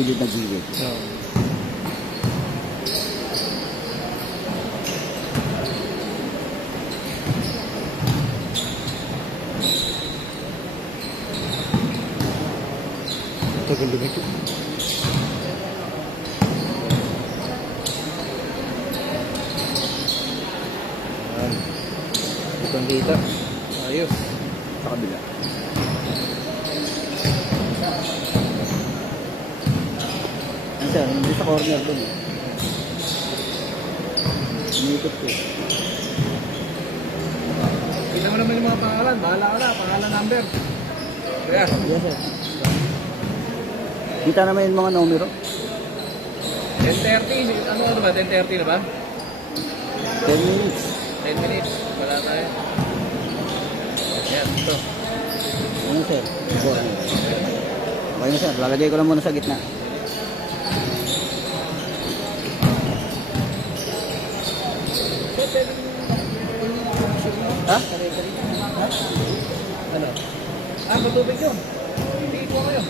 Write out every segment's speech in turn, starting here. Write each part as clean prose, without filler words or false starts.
gilid na gilid. Oo. Tagal lumikit. Ayan. Itong kita. Ayos. Sa kabila. Ano sir, hindi sa corner dun. Umiikot ko. Kita mo naman yung mga pangalan. Bahala ka na. Pangalan number. Kaya. Yes sir. Kita naman yung mga numero. 10:30. Ano ba? 10:30 na ba? 10 minutes. 10 minutes. Wala tayo. Ayan. Ito. Ano sir? Go. Okay na sir, lalagay ko lang muna sa gitna. Ha? Ha? Ano? Ah, patubig yun. Hindi ko kayo.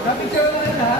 Kapicture mo na lahat.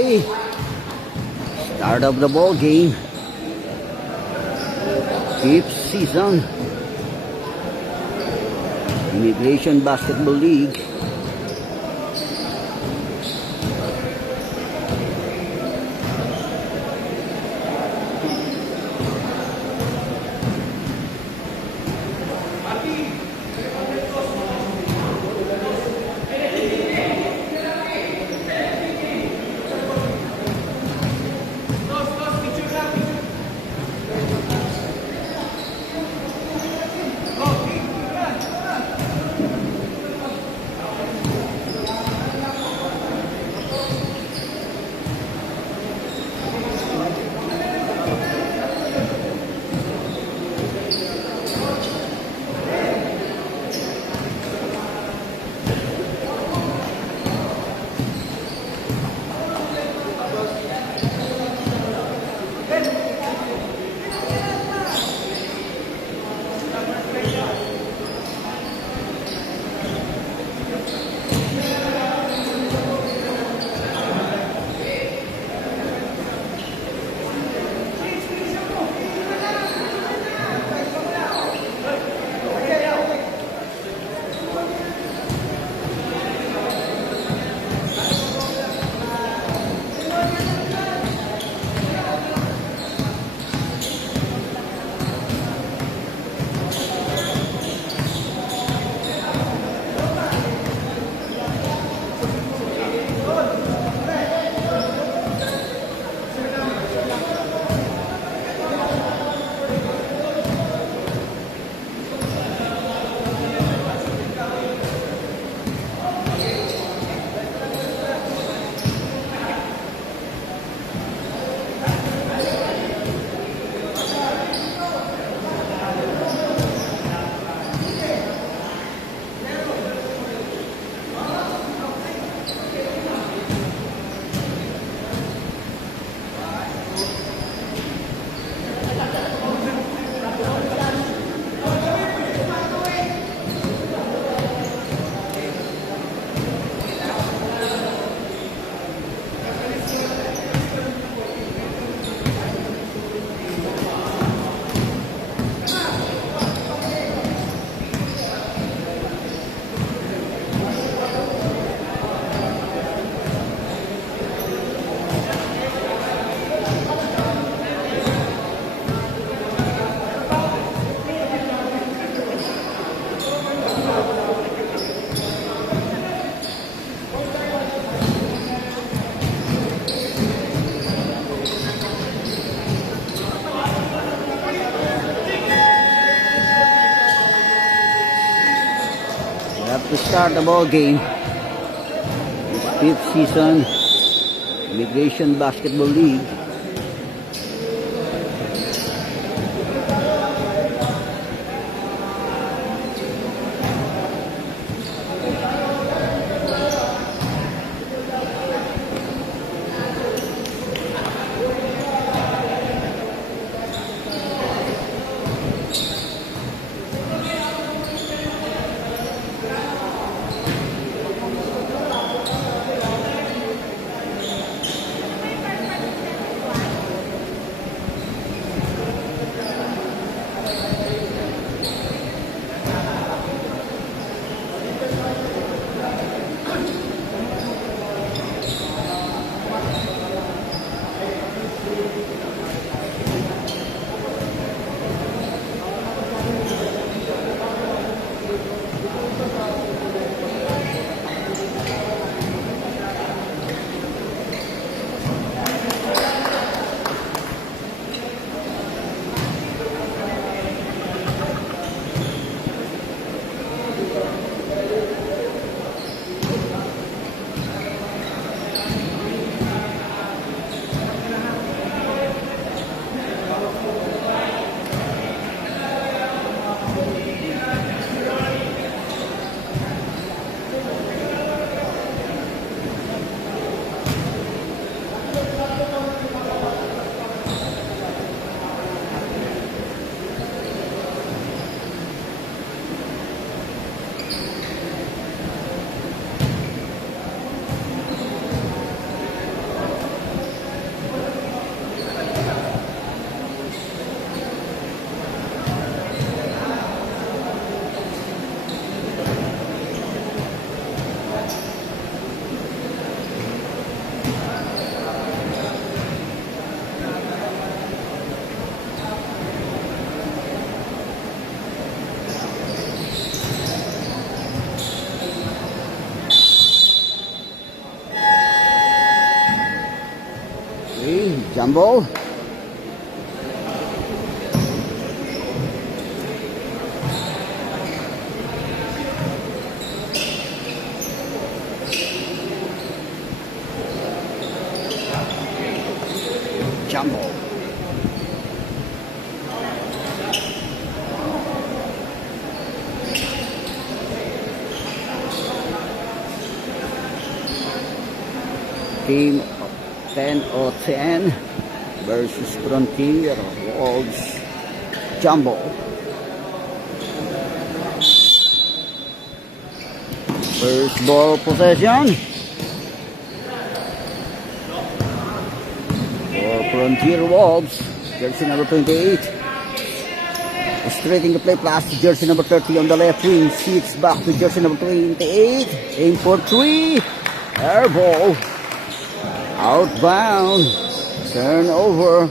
Okay. Start of the ball game. Fifth season. Immigration Basketball League. start the ball game. Fifth season, Immigration Basketball League. Jumbo. Jumbo. Team 10-10 versus Frontier Wolves. Jumbo. First ball possession for Frontier Wolves. Jersey number 28. Straighting the play pass to jersey number 30 on the left wing. Sits back to jersey number 28. Aim for three. Air ball. Outbound. Turnover.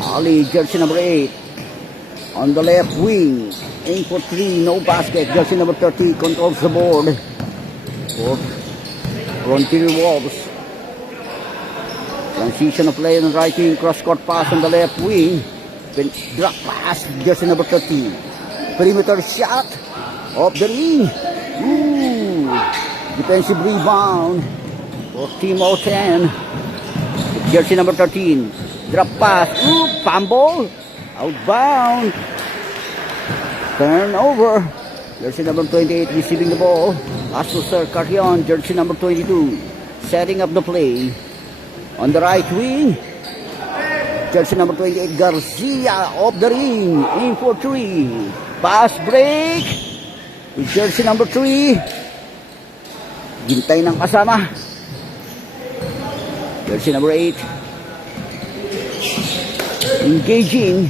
Ali, jersey number 8. On the left wing. Aim for three. No basket. Jersey number 30 controls the board. For Frontier Wolves. Transition of play on the right wing. Cross-court pass on the left wing. Then drop pass. Jersey number 30. Perimeter shot. Off the ring. Ooh. Defensive rebound for Team 10. Jersey number 13. Drop pass. Ooh, fumble. Outbound. Turnover. Jersey number 28 receiving the ball. Pass to Sir Carrion. Jersey number 22. Setting up the play. On the right wing. Jersey number 28. Garcia off the ring. Aim for three. Pass break. With jersey number 3. Gintay ng kasama. Jersey number 8. Engaging.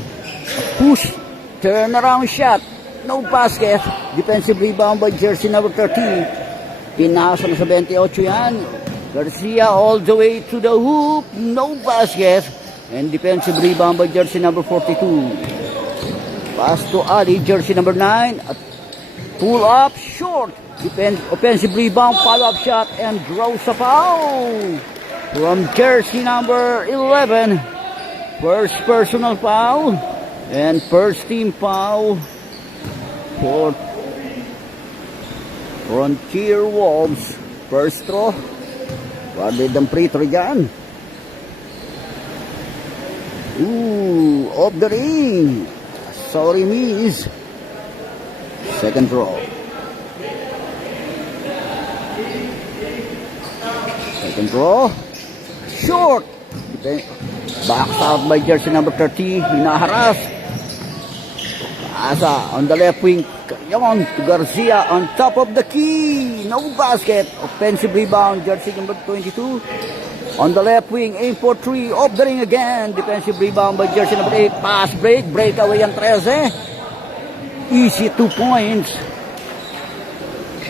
Push. Turnaround shot. No basket. Defensive rebound by jersey number 13. Pinasa na sa 28 yan. Garcia all the way to the hoop. No basket. And defensive rebound by jersey number 42. Pass to Ali. Jersey number 9. Pull up short. Offensive rebound. Follow-up shot. And draws a foul. From jersey number 11. First personal foul. And first team foul for Frontier Wolves. First throw. Warded ang free throw dyan. Ooh, off the ring. Sorry, miss. Second throw. Second throw. Short. Backed out by jersey number 30. Hinaharas. Asa on the left wing. Yon to Garcia on top of the key. No basket. Offensive rebound. Jersey number 22. On the left wing. Aim for 3. Off the ring again. Defensive rebound by jersey number 8. Pass break. Breakaway ang 13. Easy 2 points.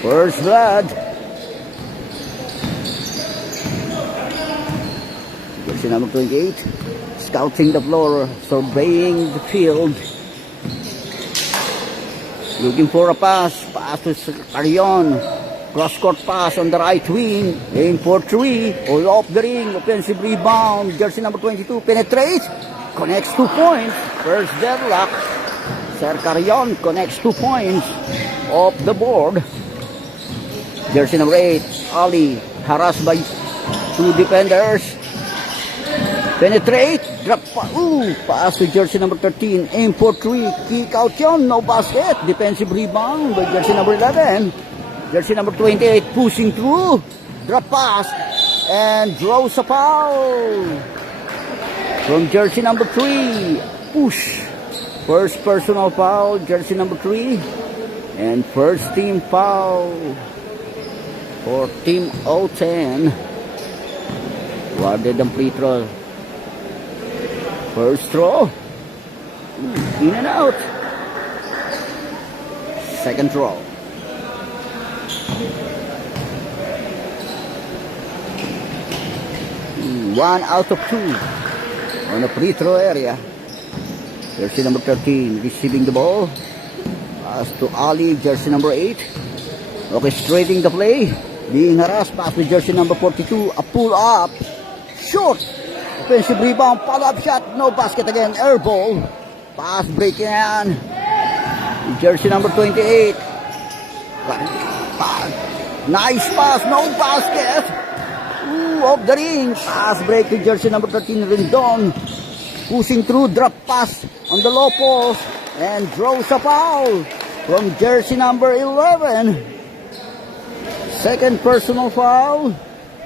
First blood. Jersey number 28. Scouting the floor. Surveying the field. Looking for a pass. Pass to Carion. Cross-court pass on the right wing. Aim for 3. All off the ring. Offensive rebound. Jersey number 22. Penetrates. Connects 2 points. First deadlock. Sir Carion connects 2 points. Off the board. Jersey number 8. Ali. Harassed by 2 defenders. Penetrate. Drop pa. Pass to jersey number 13. Aim for 3. Kick out yun. No basket. Defensive rebound by jersey number 11. Jersey number 28 pushing through. Drop pass. And draws a foul. From jersey number 3. Push. First personal foul. Jersey number 3. And first team foul for team 010. Warded ang free throw. First throw. In and out. Second throw. One out of 2 on the free throw area. Jersey number 13 receiving the ball. Pass to Ali, jersey number 8. Orchestrating the play. Being harassed. Pass to jersey number 42. A pull up. Short. Offensive rebound, follow-up shot, no basket again, air ball. Pass break yan. Jersey number 28. Nice pass, no basket. Off the ring. Pass break to jersey number 13, Rendon. Pushing through, drop pass on the low post. And draws a foul from jersey number 11. Second personal foul.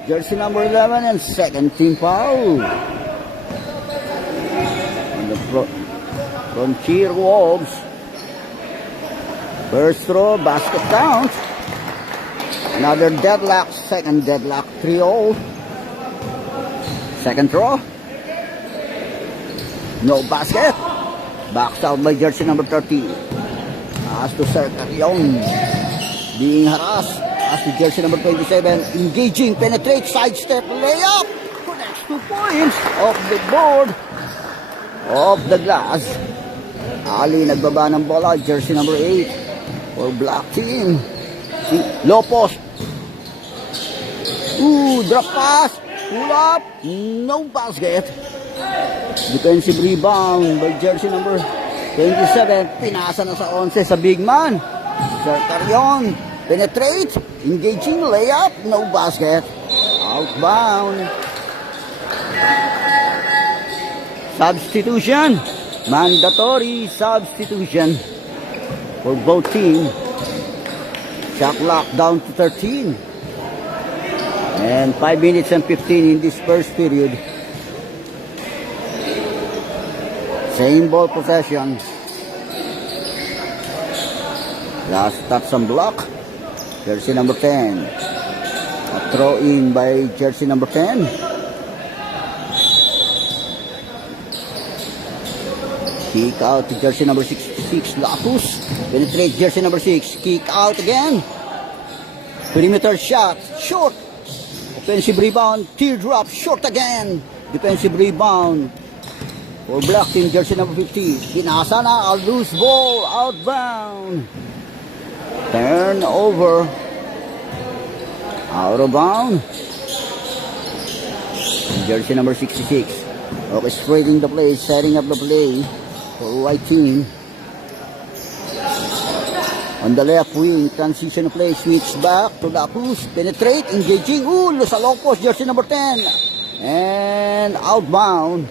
Jersey number 11 and second team foul. On the Frontier Wolves. First throw, basket count. Another deadlock, second deadlock, 3-0. Second throw. No basket. Backs out by jersey number 30. Pass to Sir Carion. Being harassed. As to jersey number 27, engaging, penetrate, sidestep, layup, connects 2 points off the board, off the glass. Ali nagbaba ng bola, jersey number 8 for black team. Low post. Drop pass, pull up, no basket. Defensive rebound by jersey number 27, pinasa na sa 11 sa big man. Sir Carion. Penetrate, engaging, layup, no basket. Outbound. Substitution. Mandatory substitution for both teams. Shot clock down to 13. And 5 minutes and 15 in this first period. Same ball possession. Last touch and block. Jersey number 10. A throw in by jersey number 10. Kick out to jersey number 66, Lacus. Penetrate jersey number 6. Kick out again. Perimeter shot. Short. Offensive rebound. Teardrop. Short again. Defensive rebound. For black team, jersey number 50. Pinasa na. A loose ball. Outbound. Turnover. Out of bound. Jersey number 66. Orchestrating the play, setting up the play. for white team. On the left wing, transition play, switch back to Lapus, penetrate, engaging, sa long post, jersey number 10, and outbound,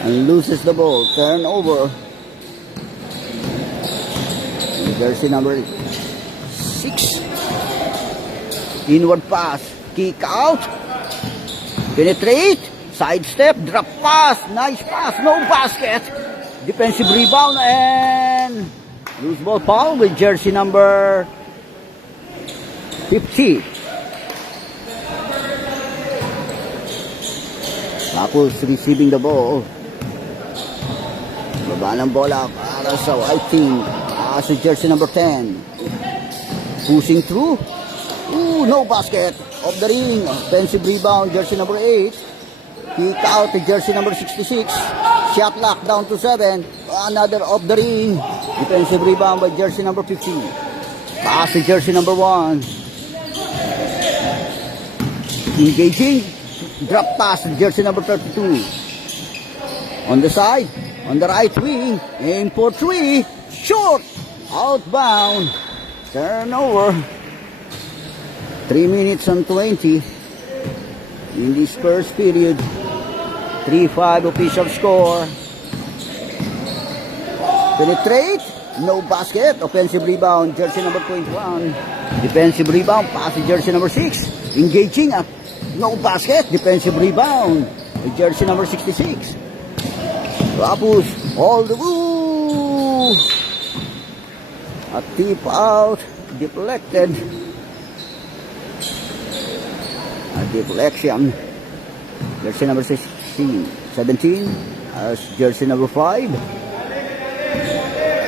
and loses the ball, turnover, jersey number 6, inward pass, kick out, penetrate, sidestep, drop pass, nice pass, no basket, defensive rebound, and loose ball foul with jersey number 50. Tapos receiving the ball. Baba ng bola para sa white team. Sa jersey number 10. Pushing through. No basket. Off the ring. Offensive rebound. Jersey number 8. Kick out to jersey number 66. Shot lock down to 7. Another off the ring. Defensive rebound by jersey number 15. Pass to jersey number 1. Engaging. Drop pass to jersey number 32. On the side. On the right wing. Aim for 3. Short. Outbound. Turnover. 3 minutes and 20. In this first period. 3-5 official score. Penetrate, no basket, offensive rebound, jersey number 21. Defensive rebound, pass to jersey number 6. Engaging, no basket, defensive rebound, jersey number 66. Rapus, all the way. A tip out, deflected. A deflection. Jersey number 17, as jersey number 5.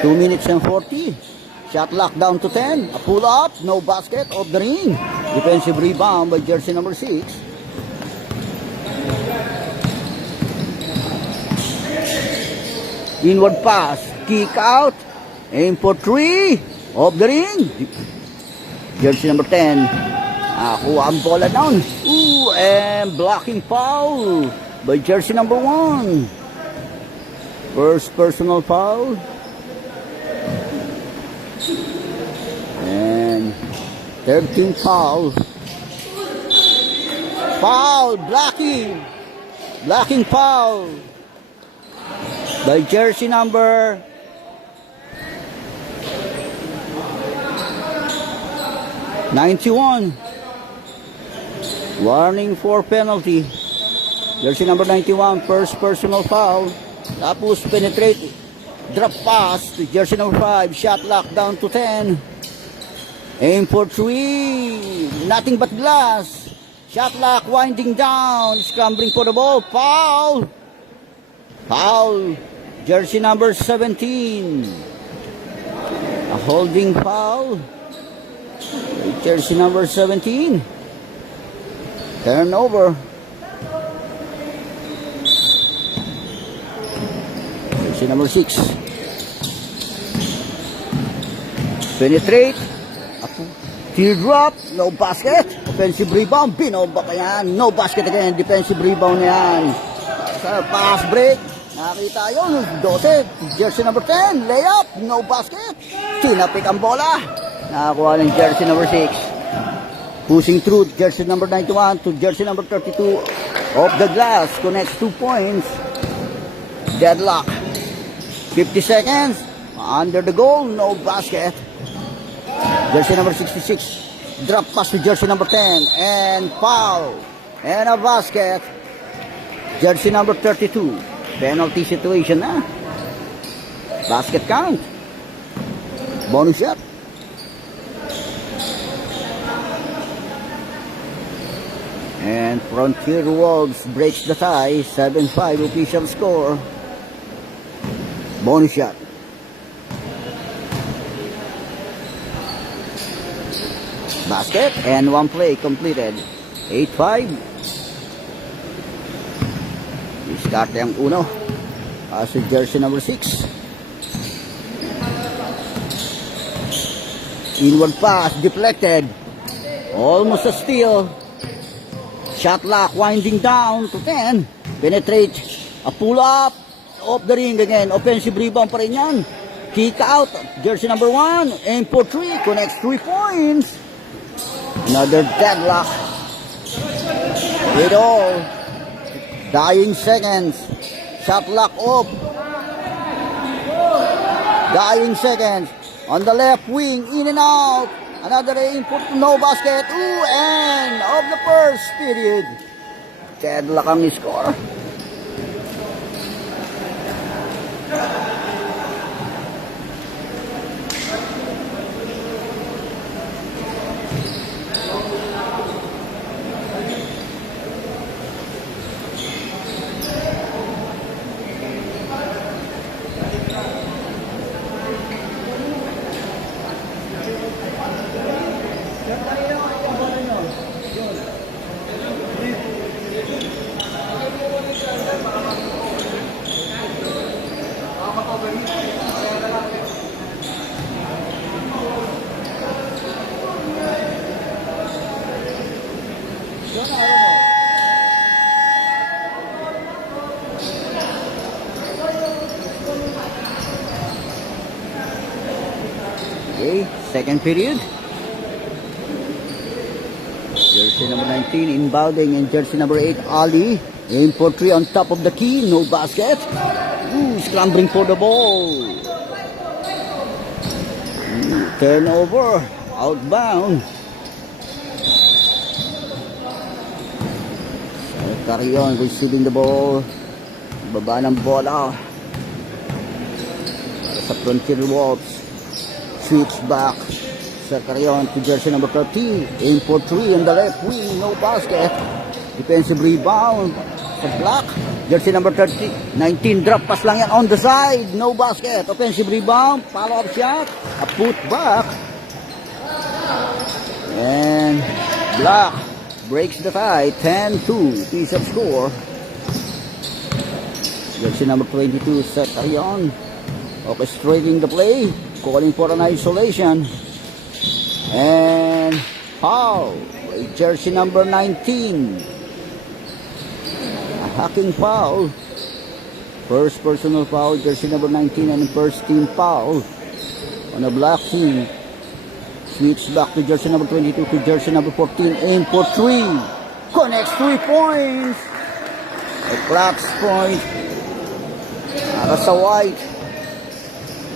2 minutes and 40. Shot lock down to 10. A pull up. No basket. Off the ring. Defensive rebound by jersey number 6. Inward pass. Kick out. Aim for 3. Off the ring. Jersey number 10. Kuha ang bola down. And blocking foul by jersey number 1. First personal foul. And 13th foul. Foul, blocking foul by jersey number 91. Warning for penalty. Jersey number 91, first personal foul. Tapos penetrate, drop pass to jersey number 5, shot lock down to 10. Aim for 3, nothing but glass. Shot lock winding down, scrambling for the ball, foul. Foul, jersey number 17. A holding foul. Jersey number 17. Turnover. Jersey number 6. Penetrate. Teardrop. No basket. Offensive rebound. Binomba pa yan. No basket again. Defensive rebound yan. Sa pass break. Nakita yun. 12. Jersey number 10. Layup. No basket. Tinapik ang bola. Nakakuha ng jersey number 6. Pushing through jersey number 91 to jersey number 32. Off the glass. Connects 2 points. Deadlock. 50 seconds. Under the goal. No basket. Jersey number 66. Drop pass to jersey number 10. And foul. And a basket. Jersey number 32. Penalty situation na. Basket count. Bonus shot. And Frontier Wolves breaks the tie. 7-5 official score. Bonus shot. Basket and 1 play completed. 8-5. Diskarte ang uno. Sa jersey number 6. Inward pass, deflected. Almost a steal. Shot lock winding down to 10. Penetrate. A pull up. off the ring again. Offensive rebound pa rin yan. Kick out. Jersey number 1. Aim for 3. Connects 3 points. Another deadlock. It all. Dying seconds. Shot lock off. Dying seconds. On the left wing. In and out. Another aim for no basket. Ooh, and of the first period. Deadlock ang score. Okay, second period. Jersey number 19 inbounding and jersey number 8 Ali. Aim for 3 on top of the key, no basket. Ooh, scrambling for the ball. Turnover, outbound. Carrion receiving the ball. Baba ng bola. Para sa Frontier Wolves. Switch back. Sa Carrion to jersey number 30. Aim for 3 on the left wing. No basket. Defensive rebound. Sa block. Jersey number 30. 19 drop pass lang yan on the side. No basket. Offensive rebound. Follow up shot. A put back. And block. Breaks the tie. 10-2. Piece of score. Jersey number 22. Sa Carrion. Orchestrating the play. Calling for an isolation. And foul. Jersey number 19. A hacking foul. First personal foul. Jersey number 19 and first team foul. On a black team. Switch back to jersey number 22 to jersey number 14. Aim for 3. Connects 3 points. A clutch point. Para sa White.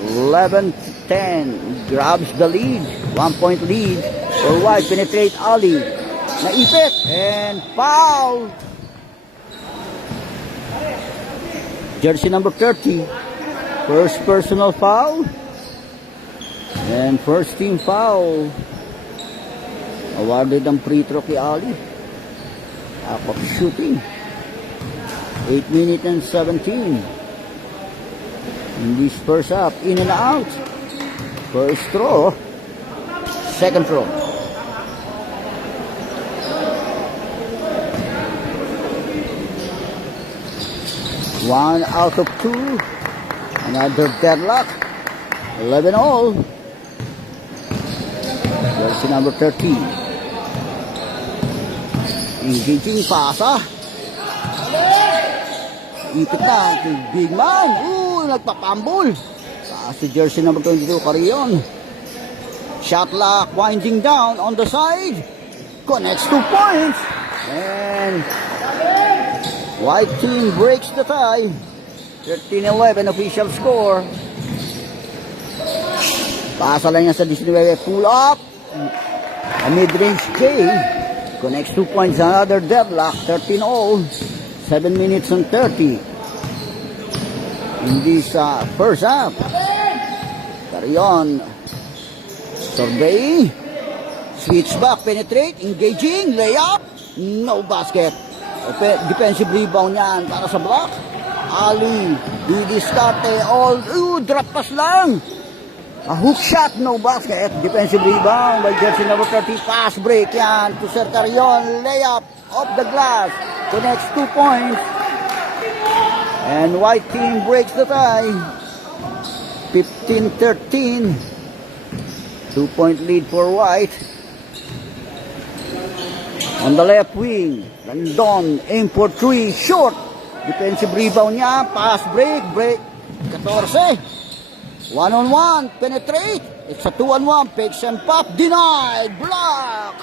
11-10, grabs the lead, 1-point lead for White, penetrate Ali, naipit, and foul. Jersey number 30, first personal foul, and first team foul. Awarded ang free throw kay Ali. Up of shooting, 8 minutes and 17. In this first up, in and out. First throw. Second throw. One out of 2. Another deadlock. 11 all. Jersey number 13. Engaging pasa. Ipit na. Big man. Nagpapambol. Si jersey number 22, Carrion. Shot lock, winding down on the side. Connects 2 points. And White team breaks the tie. 13-11 official score. Pasa lang yan sa 19. Pull up. A mid-range K. Connects 2 points. Another deadlock. 13-all. 7 minutes and 30. In this first half. Carrion. Survey. Switch back, penetrate, engaging, layup. No basket. Defensive rebound yan para sa block. Ali. Didiskarte. All. Drop pass lang. A hook shot, no basket. Defensive rebound by jersey number 30. Pass break yan to Sir Carrion. Layup off the glass. Connects 2 points. And White team breaks the tie. 15-13. 2-point lead for White. On the left wing, Randon aim for 3, short. Defensive rebound niya. Pass break. 14. 1-on-1. Penetrate. It's a 2-on-1. Picks and pop. Denied. Block.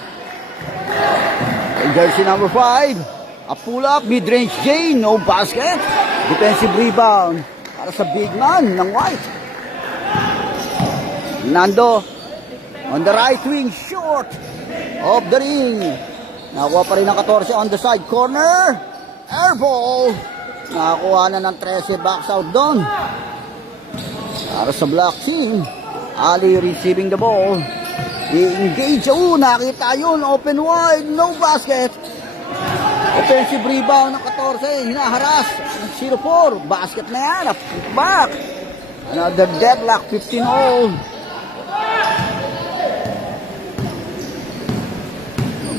Jersey number 5. A pull-up. Mid-range J. No basket. Defensive rebound. Para sa big man ng White. Nando. On the right wing. Short. Off the ring. Nakuha pa rin ng 14 on the side corner. Air ball. Nakakuha na ng 13 backs out doon. Para sa black team. Ali receiving the ball. I-engage. Nakita yun. Open wide. No basket. Offensive rebound ng 14. Hinaharas. 0-4. Basket na yan. A back. Another deadlock. 15-all.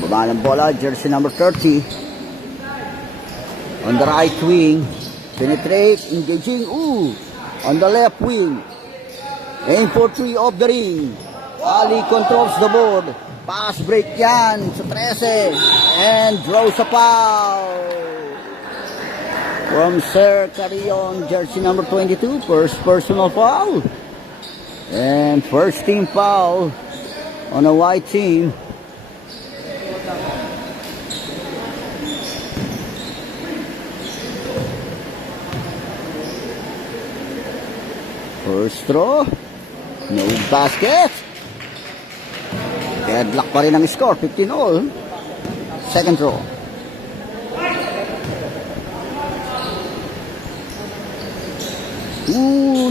Baba ng bola, jersey number 30. On the right wing. Penetrate, engaging. On the left wing. Aim for 3 off the ring. Ali controls the board. Pass break yan sa 13. And draws a foul. From Sir Carrion, jersey number 22. First personal foul. And first team foul on a white team. First throw. No basket. Deadlock pa rin ang score. 15-all. Second throw.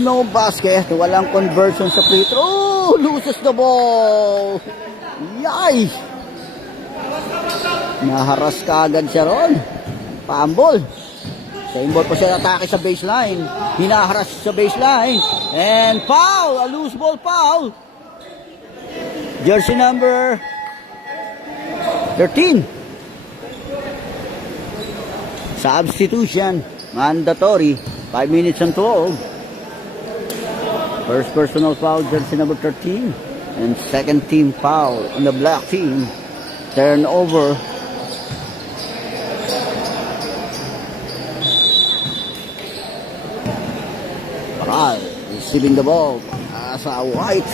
No basket. Walang conversion sa free throw. Loses the ball. Yay! Naharas ka agad siya ron. Pambol. Same ball pa siya atake sa baseline. Hinaharas sa baseline. And foul! A loose ball foul. Jersey number 13. Substitution. Mandatory. 5 minutes and 12. First personal foul, jersey number 13. And second team foul on the black team. Turnover. Receiving the ball as a white.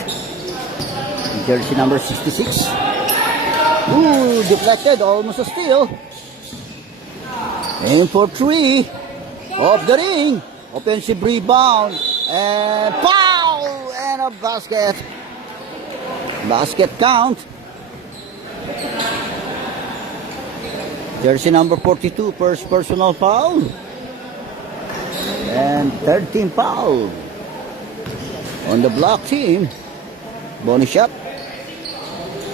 Jersey number 66. Deflected. Almost a steal. Aim for 3. Off the ring. Offensive rebound. And foul. And a basket. Basket count. Jersey number 42. First personal foul. And third team foul. On the block team. Bonus shot.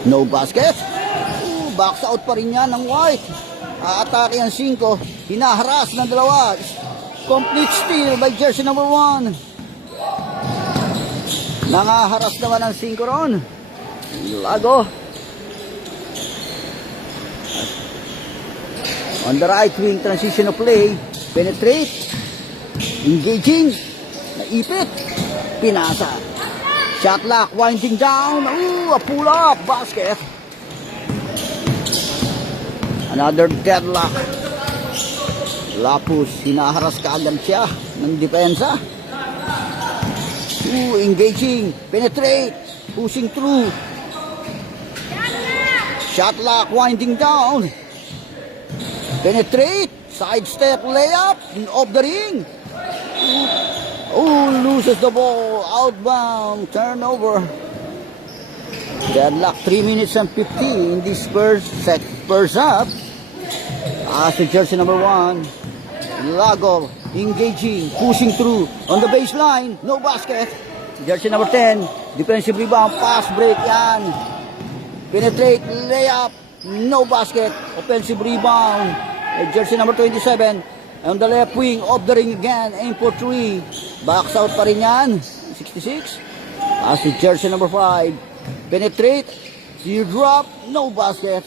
No basket. Box out pa rin yan ng White. Aatake ang 5. Hinaharas ng 2. Complete steal by jersey number 1. Nangaharas naman ang 5 ron. Lago. On the right wing, transition of play. Penetrate. Engaging. Naipit. Pinasa. Shot lock, winding down. A pull-up basket. Another deadlock. Lapus, hinaharas kaagad siya ng depensa. Engaging. Penetrate. Pushing through. Shot lock, winding down. Penetrate. Sidestep layup. Off the ring. Loses the ball. Outbound. Turnover. Deadlock. 3 minutes and 15 in this first up. As the jersey number 1. Lago. Engaging. Pushing through. On the baseline. No basket. Jersey number 10. Defensive rebound. Pass break. Yan. Penetrate. Layup. No basket. Offensive rebound. Jersey number 27. On the left wing, off the ring again, aim for 3. Box out pa rin yan. 66. As the jersey number 5. Penetrate. Teardrop. No basket.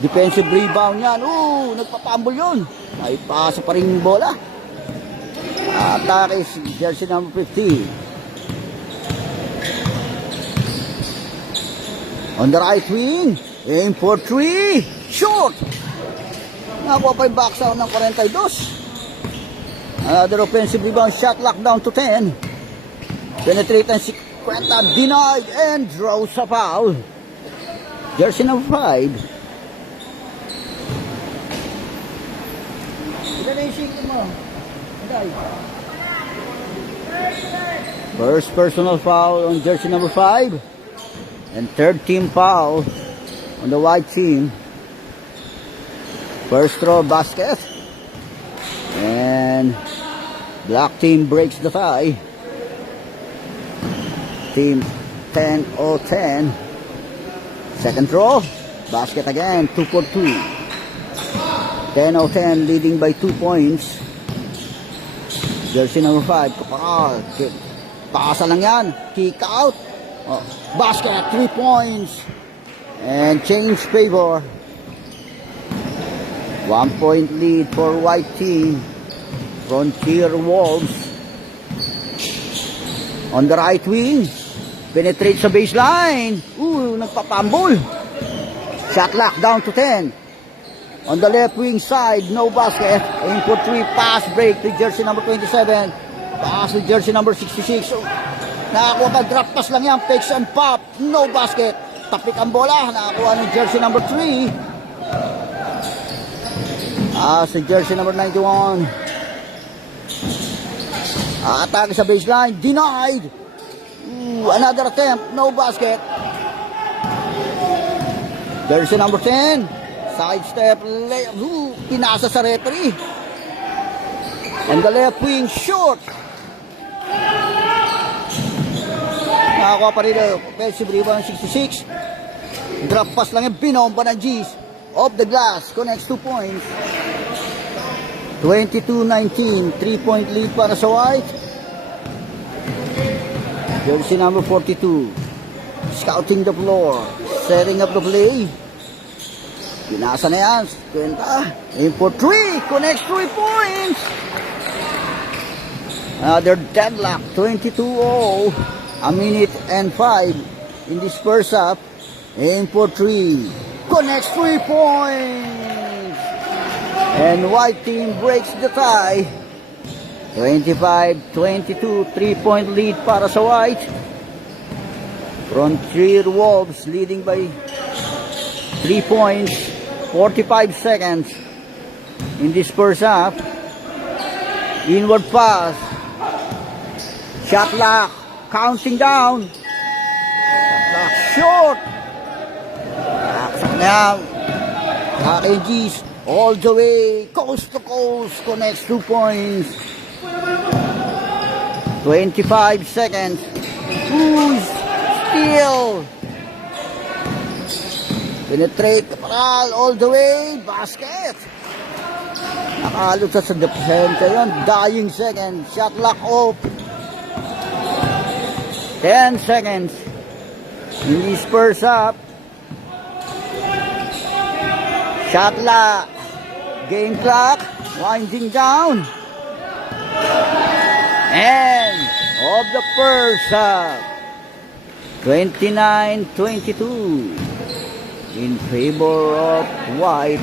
Defensive rebound yan. Nagpapambol yun. Ay pasa pa rin yung bola. Atake si jersey number 50. On the right wing, aim for 3. Short. Nakuha pa yung box out ng 42. Another offensive rebound shot, locked down to 10. Penetrate and Quenta denied and draws a foul. Jersey number 5. First personal foul on jersey number 5. And third team foul on the white team. First throw basket. And black team breaks the tie. Team 10-0-10. Second throw. Basket again. 2 for 2. 10-0-10 leading by 2 points. Jersey number 5. Kapal. Pasa lang yan. Kick out. Oh, basket. 3 points. And change favor. 1 point lead for white team. Frontier Wolves. On the right wing. Penetrate sa baseline. Nagpapambol. Shot lock down to 10. On the left wing side, no basket. Aim for 3. Pass break to jersey number 27. Pass to jersey number 66. Nakakuha ka, drop pass lang yan. Fakes and pop. No basket. Tapik ang bola. Nakakuha ng jersey number 3. Sa jersey number 91. Atake sa baseline. Denied. Another attempt. No basket. Jersey number 10. Sidestep. Pinasa sa referee. On the left wing. Short. Nakakuha pa rin. Offensive rebound 66. Drop pass lang yung binomba ng G's. Off the glass. Connects 2 points. 22-19. 3-point lead para sa white. Jersey number 42. Scouting the floor. Setting up the play. Pinasa na yan. Quenta. Aim for 3. Connects 3 points. Another deadlock. 22-0. A minute and 5 in this first half. Aim for 3. Connects 3 points. And white team breaks the tie. 25-22. 3-point lead para sa white. Frontier Wolves leading by 3 points. 45 seconds in this first half. Inward pass. Shot lock. Counting down. Short. Now, KG's all the way, coast to coast, connects 2 points. 25 seconds. Steal. Penetrate, Kapal, all the way, basket. Nakalot sa defense yun. Dying second. Shot lock off. 10 seconds. In this first up. Shot lock. Game clock. Winding down. And of the first up. 29-22. In favor of white.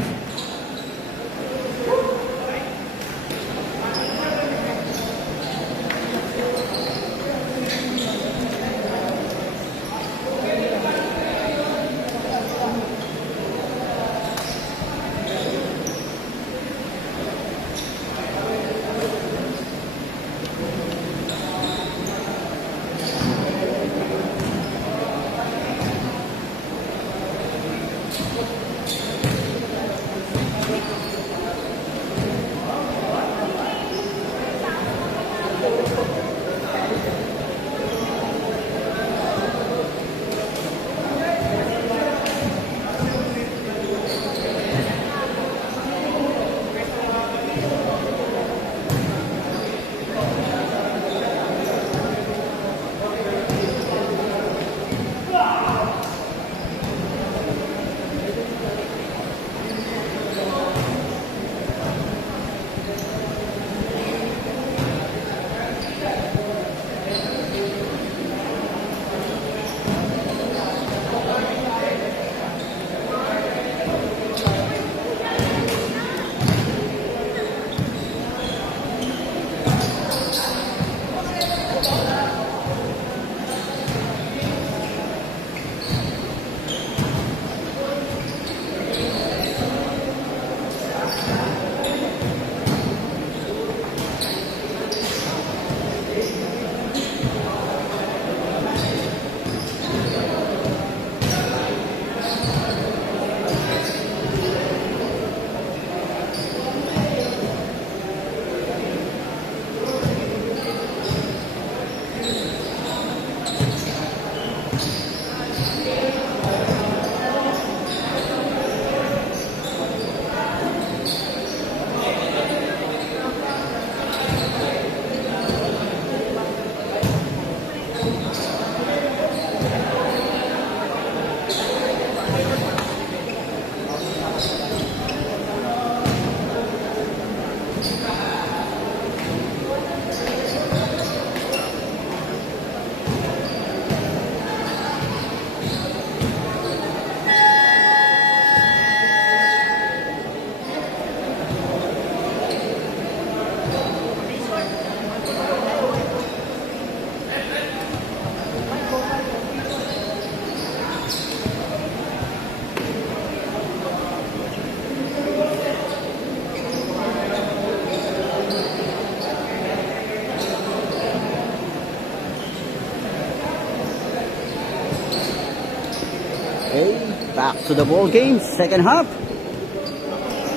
Okay, back to the ball game. Second half.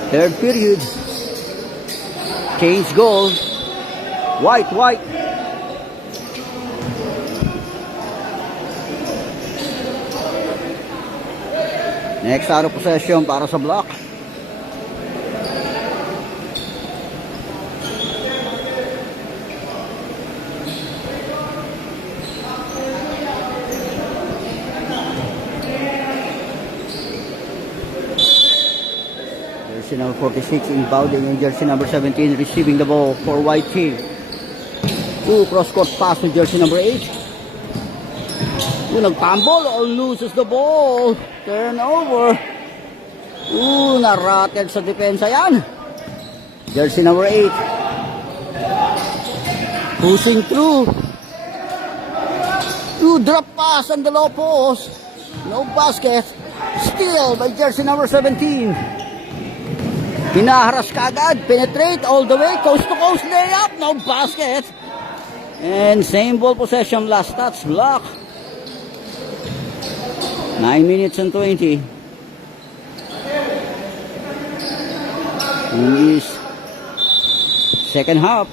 Third period. Change goal. White. Next out of possession para sa block. Jersey number 46 inbounding and jersey number 17 receiving the ball for white team. Cross-court pass to jersey number 8. Nagtambol, loses the ball. Turnover. Naratted sa depensa yan. Jersey number 8. Pushing through. Drop pass on the low post. No basket. Steal by jersey number 17. Hinaharas kagad. Penetrate all the way. Coast to coast layup. No basket. And same ball possession. Last touch. Block. 9 minutes and 20. In this second half.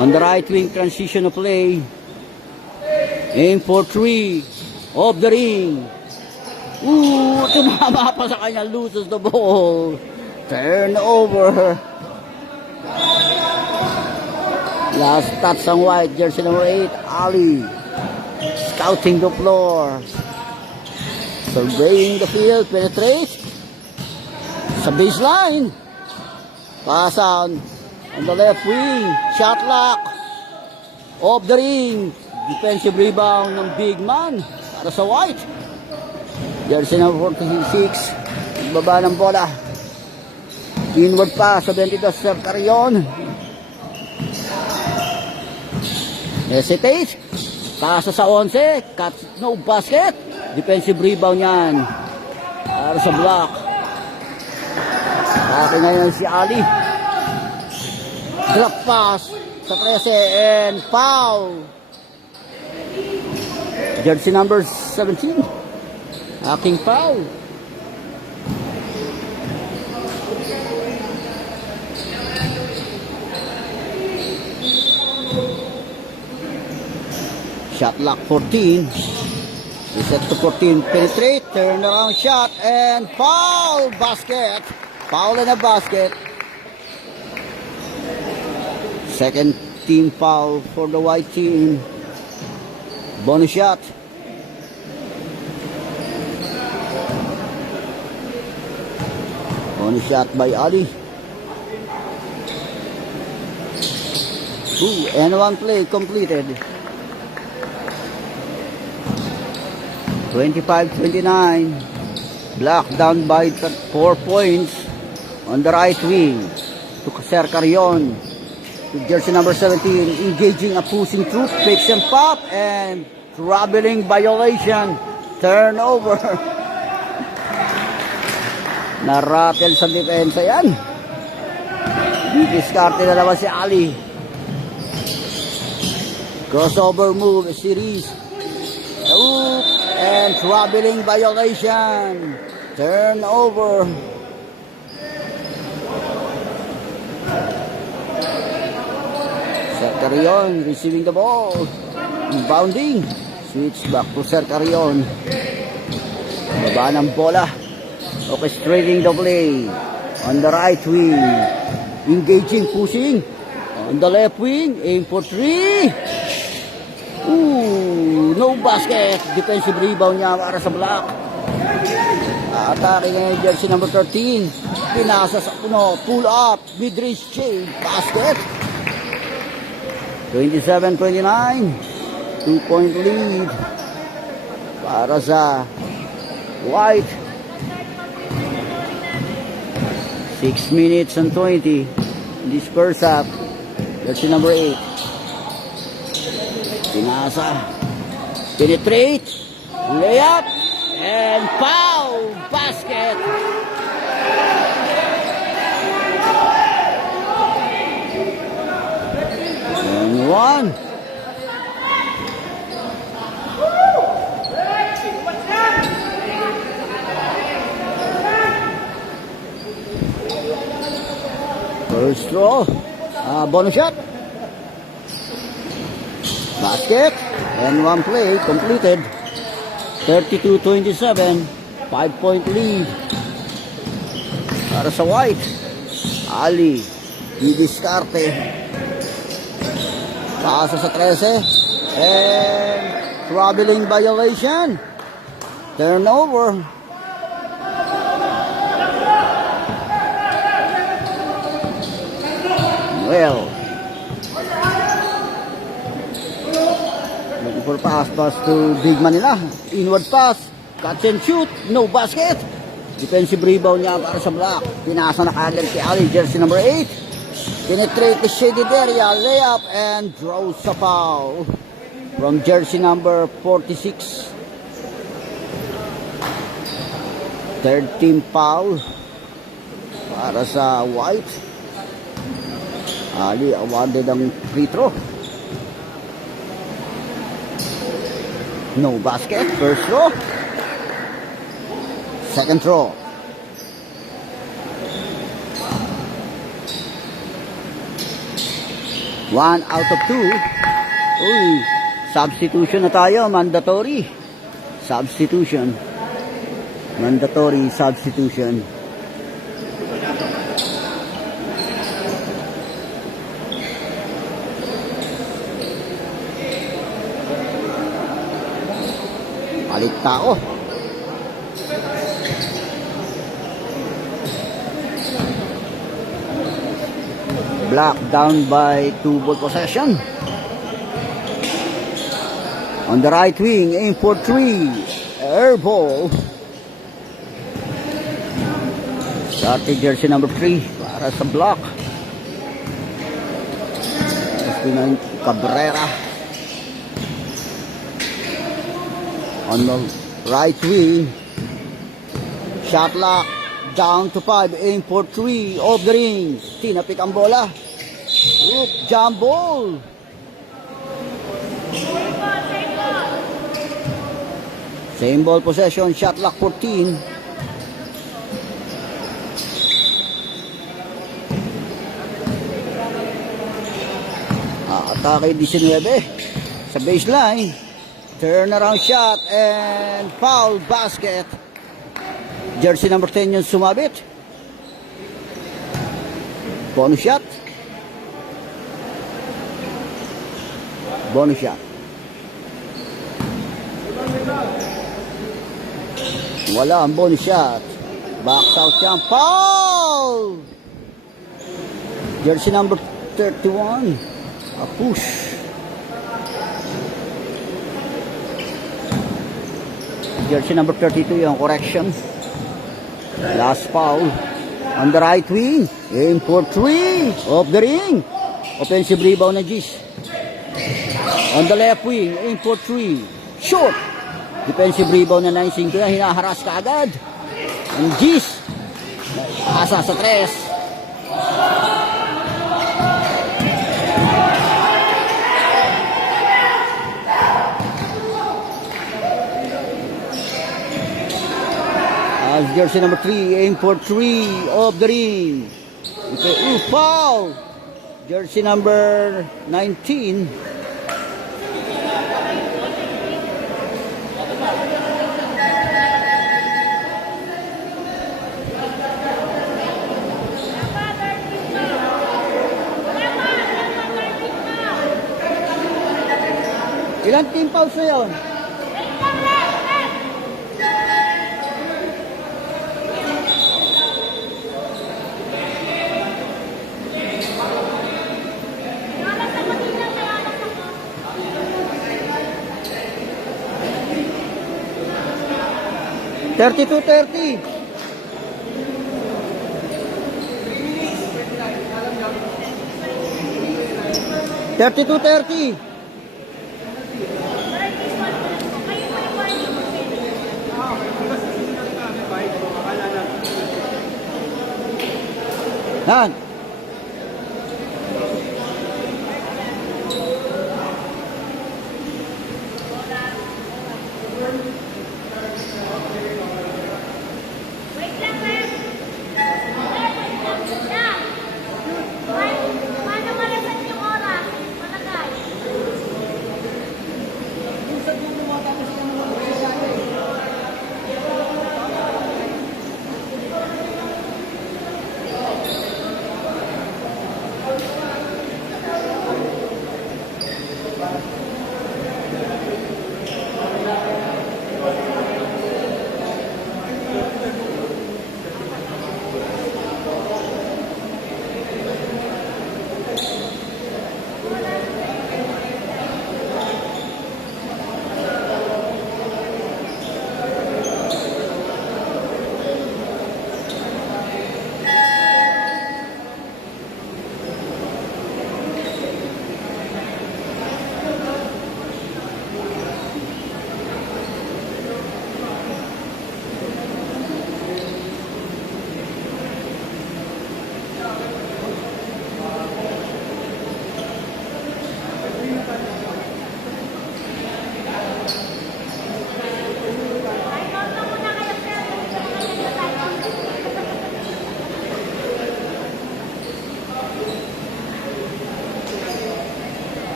On the right wing, transition of play. Aim for 3. Off the ring. Tumama pa sa kanya. Loses the ball. Turnover. Last touch ang white. Jersey number 8. Ali. Scouting the floor. Surveying the field. Penetrate. Sa baseline. Pass on the left wing. Shot lock. Off the ring. Defensive rebound ng big man. Para sa white. Jersey number 46. Baba ng bola. Inward pass sa 22 Sercarion. Hesitate. Pasa sa 11, cut, no basket. Defensive rebound yan. Para sa block. Pati ngayon si Ali. Drop pass sa 13 and foul. Jersey number 17. Aking foul. Shot lock 14. Reset to 14. Penetrate. Turn around shot. And foul. Basket. Foul in a basket. Second team foul for the white team. Bonus shot. Bonus shot by Ali. And one play completed. 25-29. Blocked down by 4 points on the right wing to Sercarion. To jersey number 17, engaging a pushing through, picks and pop, and troubling violation. Turnover. Narattle sa depensa yan. Didiskarte na naman si Ali. Crossover move, series. And troubling violation. Turnover. Sercarion receiving the ball. Inbounding. Switch back to Sercarion. Baba ng bola. Orchestrating the play. On the right wing. Engaging, pushing. On the left wing. Aim for 3. No basket. Defensive rebound niya para sa block. Atake ngayon jersey number 13. Pinasa sa puno. Pull up. Mid-range shade. Basket. 27-29. 2-point lead. Para sa white. 6 minutes and 20. In this first half. Jersey number 8. Pinasa. Penetrate. Layup. And foul. Basket. And one. First throw. Bonus shot. Basket. And one play completed. 32-27. 5-point lead. Para sa White. Ali. Didiskarte. Pasa sa 13. And traveling violation. Turnover. Well, looking for pass to Big Manila. Inward pass, catch and shoot, no basket. Defensive rebound niya para sa block. Pinasa na kagad kay Ali, jersey number 8. Penetrate the shaded area, layup, and draws a foul from jersey number 46. Third team foul para sa White. Ali awarded ang free throw. No basket. First throw. Second throw. One out of two. Uy, substitution na tayo. Mandatory. Substitution. Mandatory substitution. Palit tao. Block down by 2 ball possession. On the right wing, aim for 3. Air ball. Starting jersey number 3 para sa block. Espinal Cabrera. On the right wing, shot lock, down to 5, aim for 3, off the ring, tinapik ang bola, jump ball. Same ball possession, shot lock 14. Atake 19 sa baseline. Turnaround shot and foul basket. Jersey number 10 yung sumabit. Bonus shot. Bonus shot. Wala ang bonus shot. Backs out siya. Foul! Jersey number 31. A push. Jersey number 32 yung correction. Last foul. On the right wing. Aim for 3. Off the ring. Offensive rebound na Gis. On the left wing. Aim for 3. Short. Defensive rebound na 9-5. Hinaharas ka agad. Ang Gis. Asa sa 3. As jersey number 3, aim for 3, off the ring. Foul! Jersey number 19. Ilang team fouls na yun? $32-30. $32-30. Yan.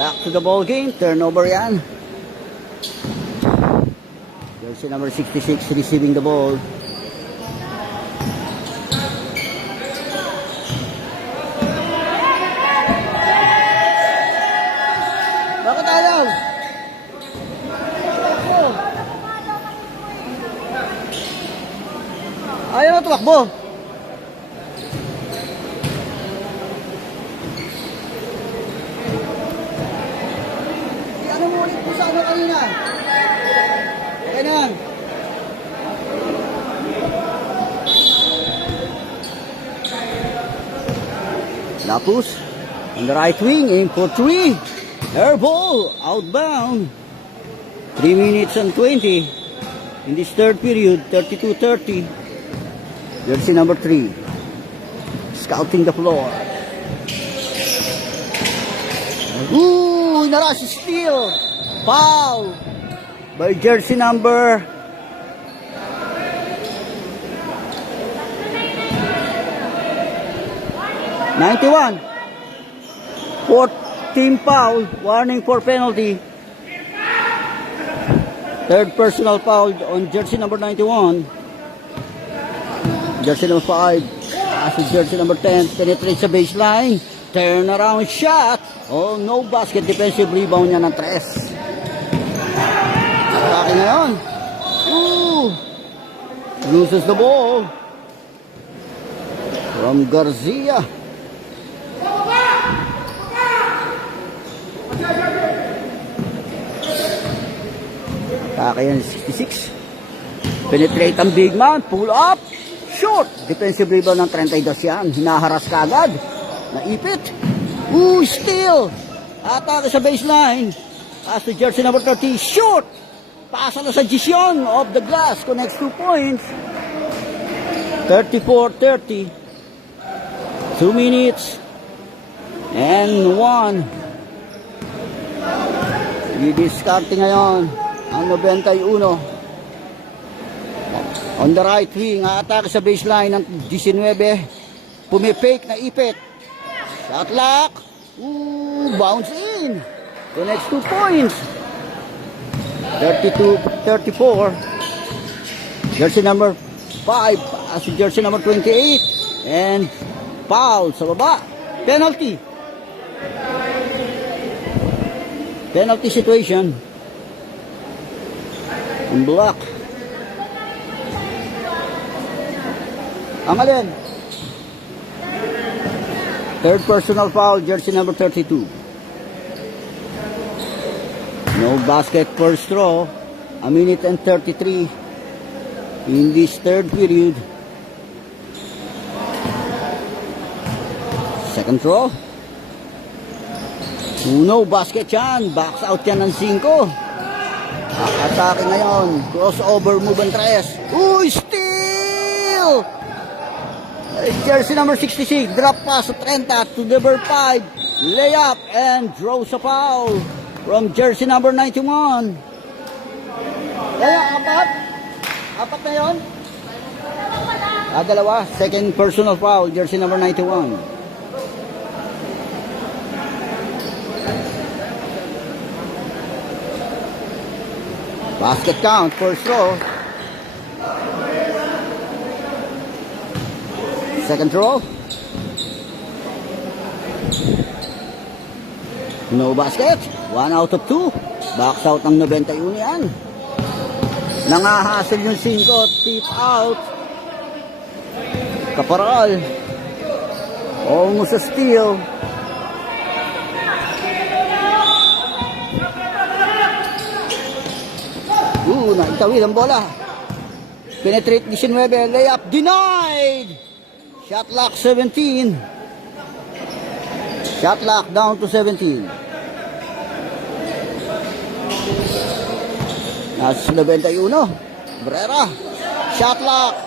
Back to the ball game. Turnover yan. Jersey number 66 receiving the ball. Bakit ayaw? Ayaw na tumakbo. Ano mo ulit po sa ano kanina? Okay na. Lapus on the right wing, aim for 3. Air ball, outbound. 3 minutes and 20 in this third period, 32-30. Jersey number 3, scouting the floor. Ooh, narush steal. Foul by jersey number 91. Fourth team foul, warning for penalty. Third personal foul on jersey number 91. Jersey number 5, jersey number 10, penetrates the baseline. Turnaround shot. Oh, no basket. Defensive rebound niya ng 3. Atake ngayon. Ooh. Loses the ball. From Garcia. Atake yan, 66. Penetrate ang big man. Pull up. Short. Defensive rebound ng 32 yan. Hinaharas ka agad. Naipit. Ooh, steal. Atake sa baseline. As to jersey number 30. Shoot. Pasa na sa Gision. Off the glass. Connects 2 points. 34-30. 2 minutes. And 1. I-discarte ngayon ang 91. On the right wing. Atake sa baseline ng 19. Pumipake na ipit. Shot lock. Ooh, bounce in. Connects 2 points. 32-34. Jersey number 5 as jersey number 28. And foul sa baba. Penalty. Penalty situation. In block. Ang alin? Third personal foul, jersey number 32. No basket for straw. 1 minute and 33 in this third period. Second throw. No basket yan. Backs out yan ng 5. Atake ngayon. Crossover move and 3. Uy, steal! Jersey number 66, drop pass to 30 to number 5, layup and draws a foul from jersey number 91. Kaya apat na yun? Dalawa, second personal foul, jersey number 91. Basket count, first throw. Second throw. No basket. 1 out of 2. Backs out ng 91 yan. Nangahasil yung 5. Tip out. Kaparal. Almost a steal. Naitawid ang bola. Penetrate 19. Layup denied. Shot clock 17. Shot clock down to 17. Nasa 91. Brera. Shot clock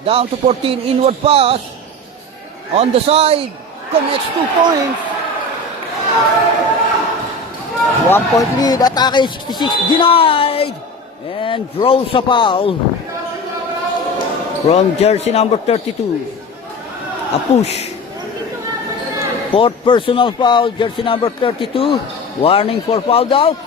down to 14. Inward pass. On the side. Connects 2 points. 1 point lead. Atake 66. Denied. And draws a foul from jersey number 32. A push. Fourth personal foul, jersey number 32. Warning for foul out.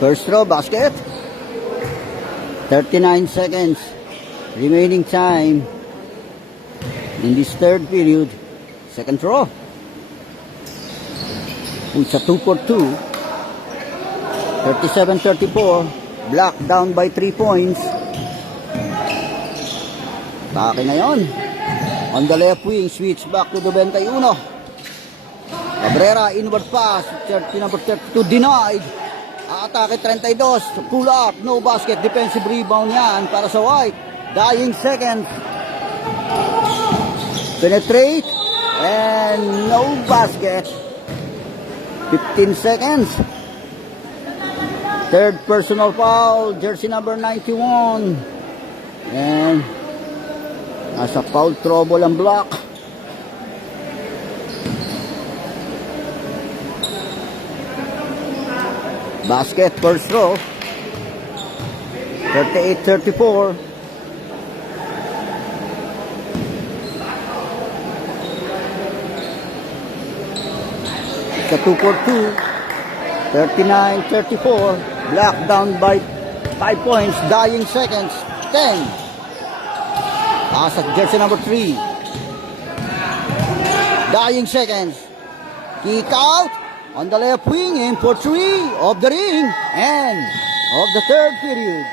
First throw, basket. 39 seconds. Remaining time in this third period. Second throw. It's a 2 for 2. 37-34. Black down by 3 points. Pake na yon. On the left wing, switch back to 21. Cabrera, inward pass. Number 32 denied. Atake 32, pull up, no basket, defensive rebound yan para sa White. Dying seconds. Penetrate, and no basket. 15 seconds. Third personal foul, jersey number 91. And nasa foul trouble ang block. Basket, first row. 38-34. It's a 2 for 2. 39-34. Black down by 5 points. Dying seconds. 10. Pass at jersey number 3. Dying seconds. Kick out. On the left wing, in for 3 of the ring, and of the third period.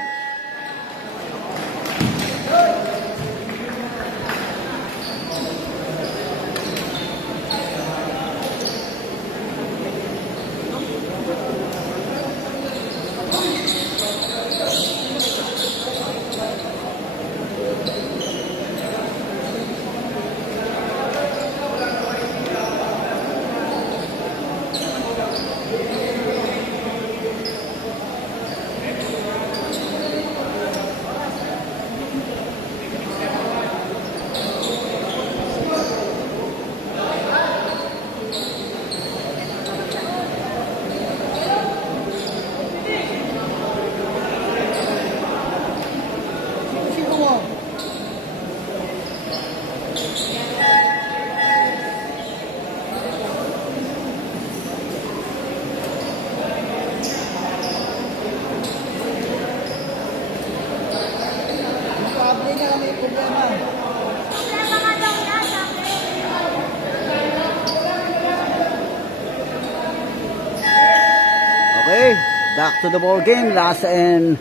Okay, back to the ball game. Last and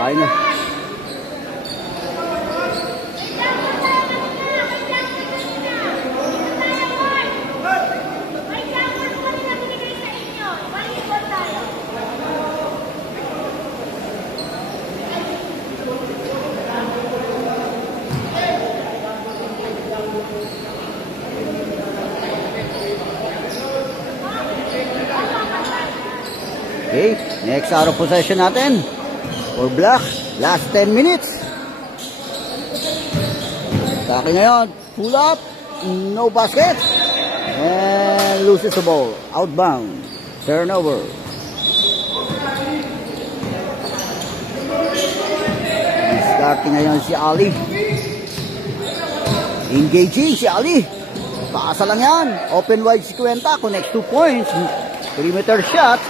final. Okay, next out of possession natin for Black. Last 10 minutes. Taki ngayon, pull up, no basket, and loses the ball. Outbound, turnover. Starting ngayon si Ali. Engaging si Ali. Paasa lang yan. Open wide si Cuenta. Connect 2 points. Perimeter shot.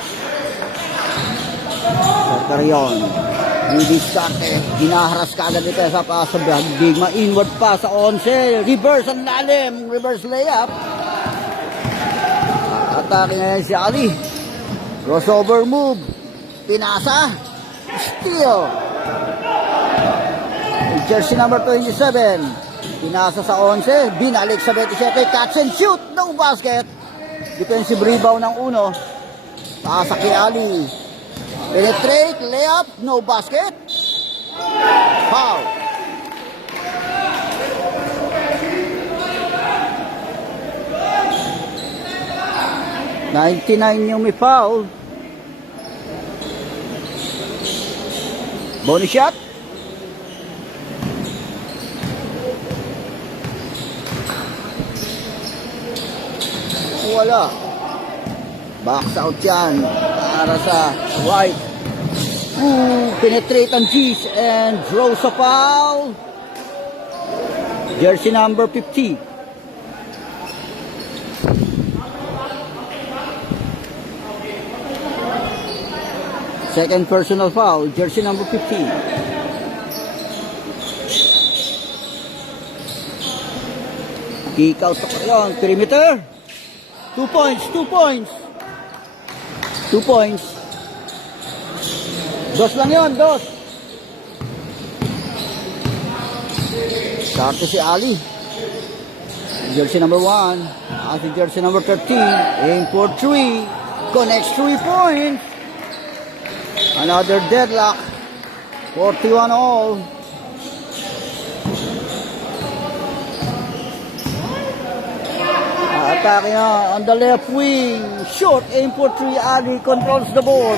Carrion. Hindi started. Ginaharas ka agad ito sa pass sa Bigma. Inward pa sa 11. Reverse ang lalim. Reverse layup. Atake ngayon si Ali. Crossover move. Pinasa. Steal. Jersey number 27. Pinasa sa 11. Binalik sa 27. Catch and shoot. No basket. Defensive rebound ng uno. Pasa kay Ali. Penetrate, layup, no basket. Foul. $99 yung may foul. Bonus shot. wala. Box out yan para sa White. Penetrate ang G's and draws a foul. Jersey number 50. Second personal foul, jersey number 15. Kick out yun, perimeter. 2 points, 2 points. 2 points. Dos lang yun, dos. Start to si Ali. Jersey number 1. Si jersey number 13. Aim for 3. Connects 3 points. Another deadlock. 41 all. Attacking on the left wing. Short aim for 3. Ali controls the board.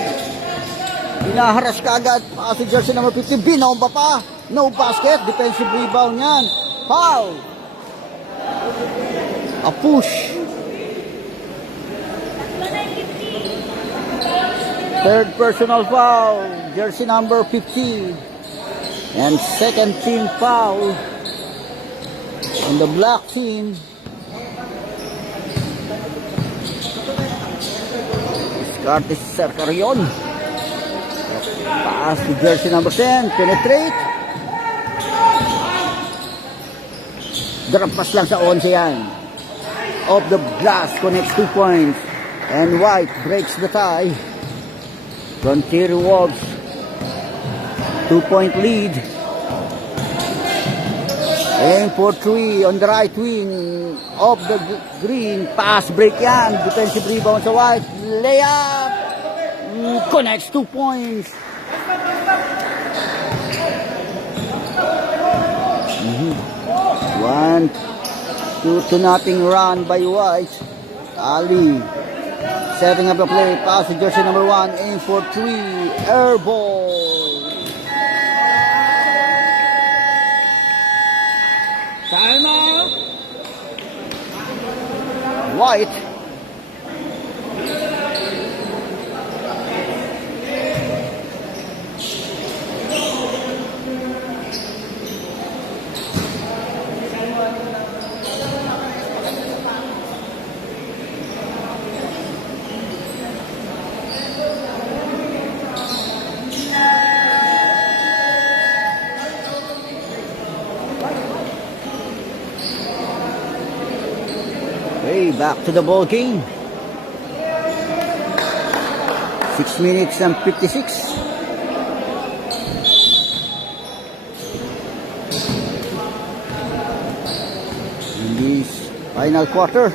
Hinaharas kagad si jersey number 50. Binomba pa. No basket. Defensive rebound yan. Foul. A push. Third personal foul, jersey number 50. And second team foul on the black team. Curtis Cercarion. Pass to jersey number 10. Penetrate. Drop pass lang sa 11 yan. Off the glass, connects 2 points. And White breaks the tie. Frontier Wolves 2-point lead. Aim for 3 on the right wing. Off the green. Pass break yan. Defensive rebound sa White. Layup. Connects 2 points. 1-2 run by White. Ali setting up the play, pass to jersey number 1, aim for 3, air ball. Time out. White. Back to the ball game. 6 minutes and 56. In this final quarter.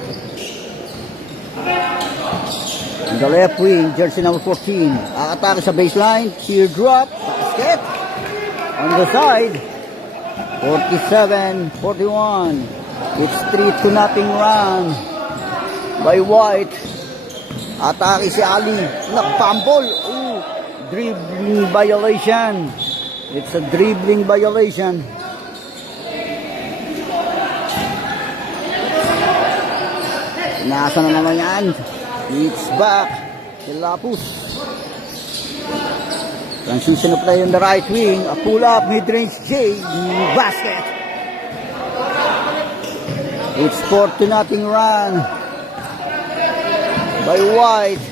In the left wing, jersey number 14. Aatake sa baseline. Teardrop. Basket. On the side. 47-41. It's 3-0 run by White. Atake si Ali. Nag-fumble. Dribbling violation. It's a dribbling violation. Nasa na naman yan. It's back. Lapus. Transition of play on the right wing. A pull-up, mid-range J. Basket. It's 4-0 run by White.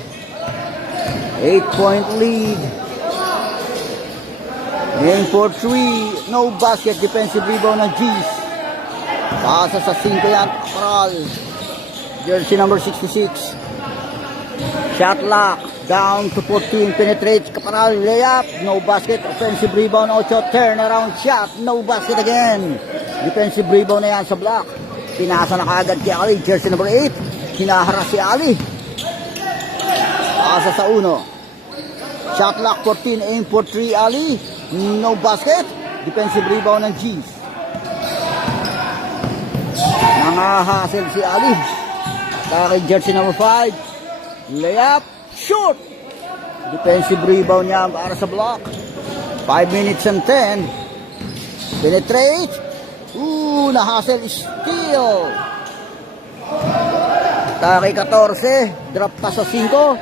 8-point lead. Aim for 3. No basket. Defensive rebound ng G's. Pasa sa 5 yan. Kapral. Jersey number 66. Shot lock. Down to 14. Penetrates. Kapral. Layup. No basket. Offensive rebound. Ocho. Turnaround shot. No basket again. Defensive rebound na yan sa block. Pinasa na kagad kay Ali. Jersey number 8. Hinaharas si Ali. Pasa sa 1. Shot lock 14. Aim for 3 Ali. No basket. Defensive rebound ng G's. Nangahassel si Ali. Kaya jersey number 5. Layup. Shoot. Defensive rebound niya para sa block. 5 minutes and 10. Penetrate. Nahassel. Steal. Atake 14. Drop pa sa 5.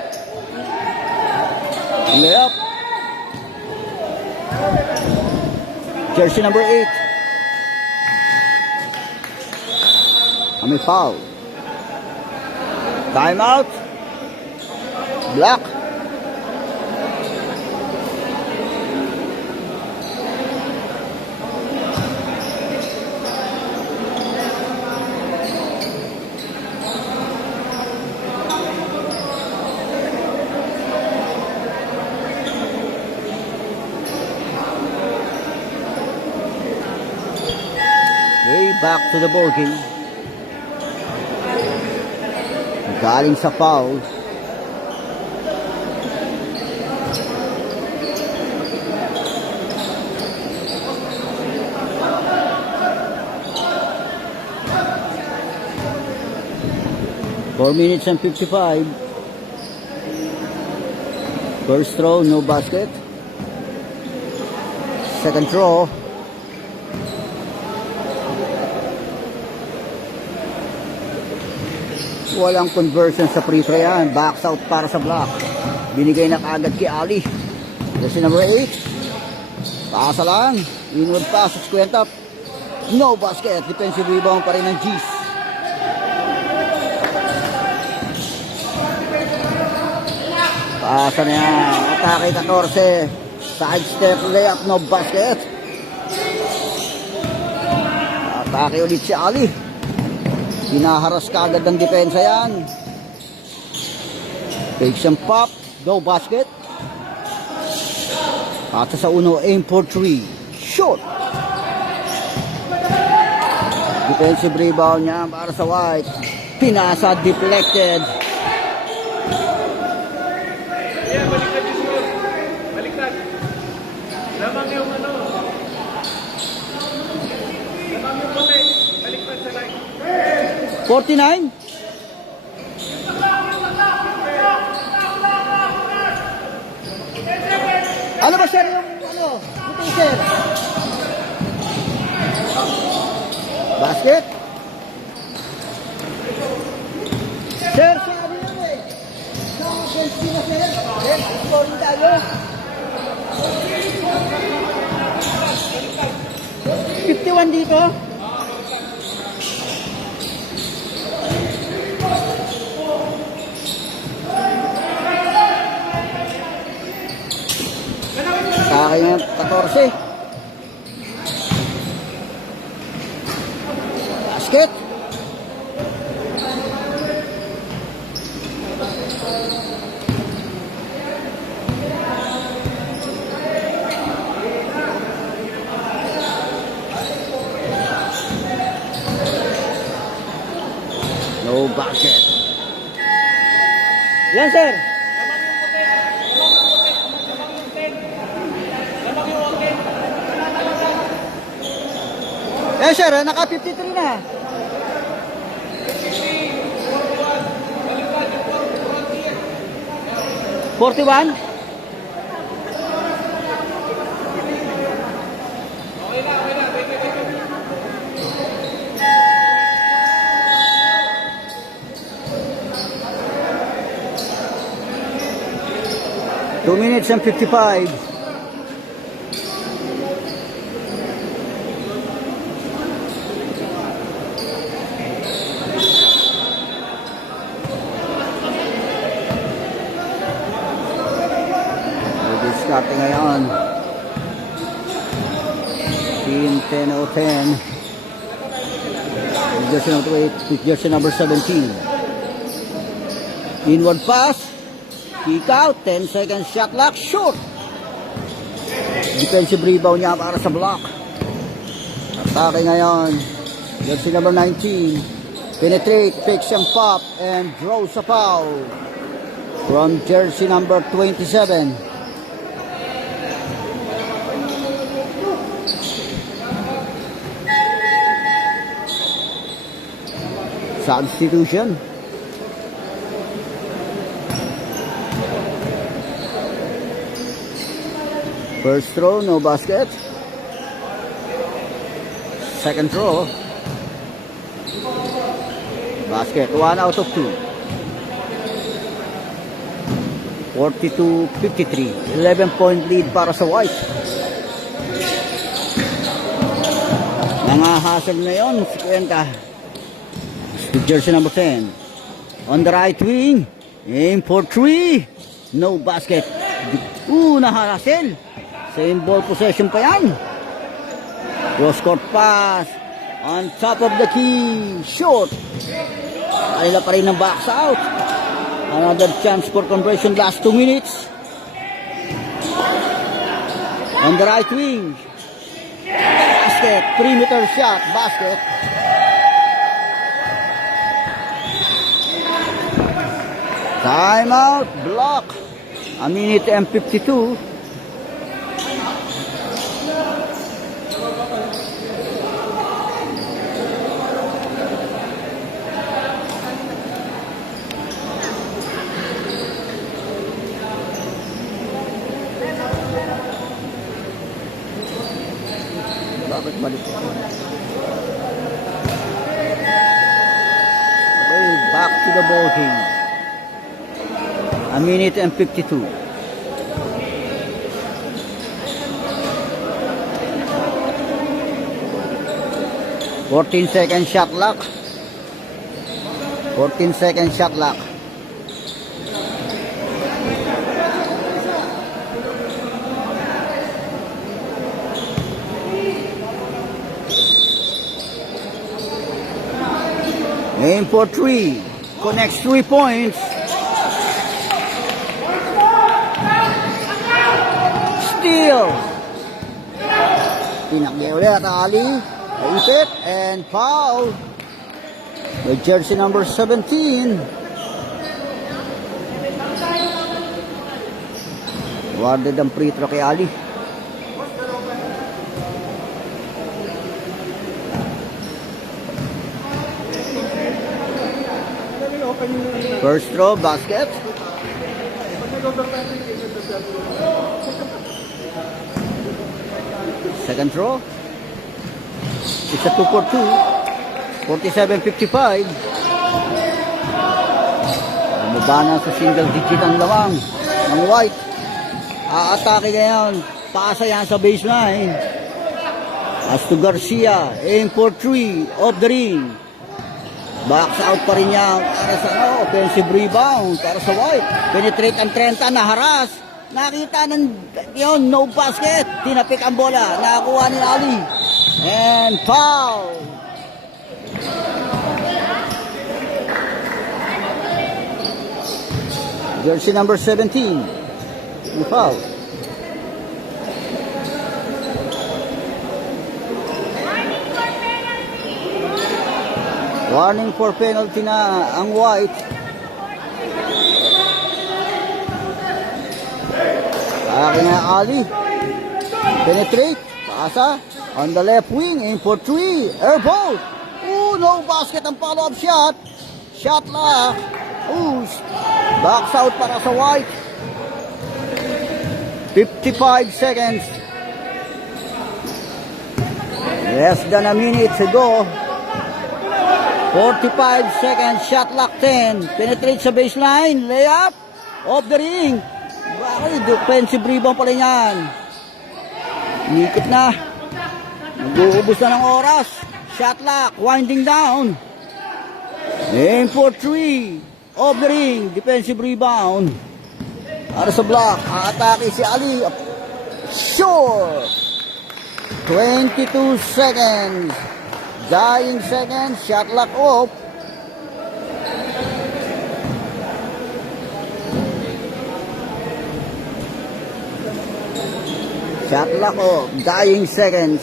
Layup. Jersey number 8. May foul. Timeout. Black. Okay, back to the ball game. Galing sa foul. Four minutes and 55. First throw, no basket. Second throw. Walang conversion sa free throw yan. Backs out para sa block. Binigay na kaagad kay Ali. Jersey number 8. Pasa lang. Inward pass. Squint up. No basket. Defensive rebound pa rin ng G's. Pasa na yan. Atake 14. Side step layup. No basket. Atake ulit si Ali. Hinaharas ka agad ng depensa yan. Takes and pop. No basket. At sa uno, aim for 3. Shot. Defensive rebound niya para sa White. Pinasa, deflected. Yeah, baliktad yung score. Baliktad. Lamang yung ano. Lamang yung puti. Baliktad sa line. 49. Ano ba sir yung ano? Buti sir. Basket. Sir, sabi yun eh. Sa offense na sir. Sir, scoring tayo. 51 dito. Sa akin yung 14. Basket. No basket. Yan sir. Eh sir, naka 53 na. $41? Two minutes and 55. Starting ngayon. Team 10-10. Jersey number 8 with jersey number 17. Inward pass. Kick out. 10 seconds shot clock. Shoot. Defensive rebound niya para sa block. Atake ngayon. Jersey number 19. Penetrate, picks and pop, and draws a foul from jersey number 27. Substitution. First throw, no basket. Second throw. Basket, 1 out of 2. 42-53. 11-point lead para sa White. Nangahasal na yun si Cuenca. Jersey number 10. On the right wing. Aim for 3. No basket. Naharasel. Same ball possession pa yan. Cross-court pass. On top of the key. Short. Alila pa rin ng box out. Another chance for conversion last 2 minutes. On the right wing. Basket. Perimeter shot. Basket. Timeout. Block. A minute and 52. Bakit balik? Okay, back to the ball game. A minute and 52. Fourteen-second shot clock. 14-second shot clock. Aim for 3. Connects 3 points. Steal. Tinakya ulit Ali. Naipit and foul. With jersey number 17. Awarded ang free throw kay Ali. First throw, basket. Second throw. It's a 2 for 2. 47-55. Bumaba na sa single digit ang lamang ng White. Aatake ngayon. Pasa yan sa baseline. As to Garcia. Aim for 3. Off the ring. Box out pa rin niya para sa offensive rebound para sa White. Penetrate ang 30, naharas. Nakita ng yun, no basket. Tinapik ang bola. Nakakuha ni Ali. And foul. Jersey number 17. No foul. Warning for penalty na ang White. Akin na Ali. Penetrate. Pasa. On the left wing. Aim for 3. Air ball. No basket ang follow-up shot. Shot lock. Box out para sa White. 55 seconds. Less than a minute to go. 45 seconds, shot clock 10. Penetrate sa baseline, layup, off the ring. Bakit? Defensive rebound pala yan. Inikot na. Nag-uubos na ng oras. Shot clock, winding down. Aim for 3. Off the ring, defensive rebound. Para sa block, aatake si Ali. Short. 22 seconds. Dying seconds, shot clock off. Shot clock off, dying seconds.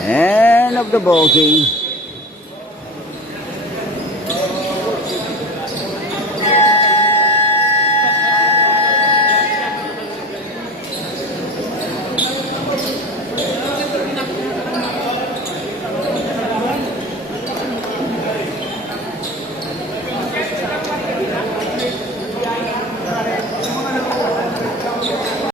End of the ball game.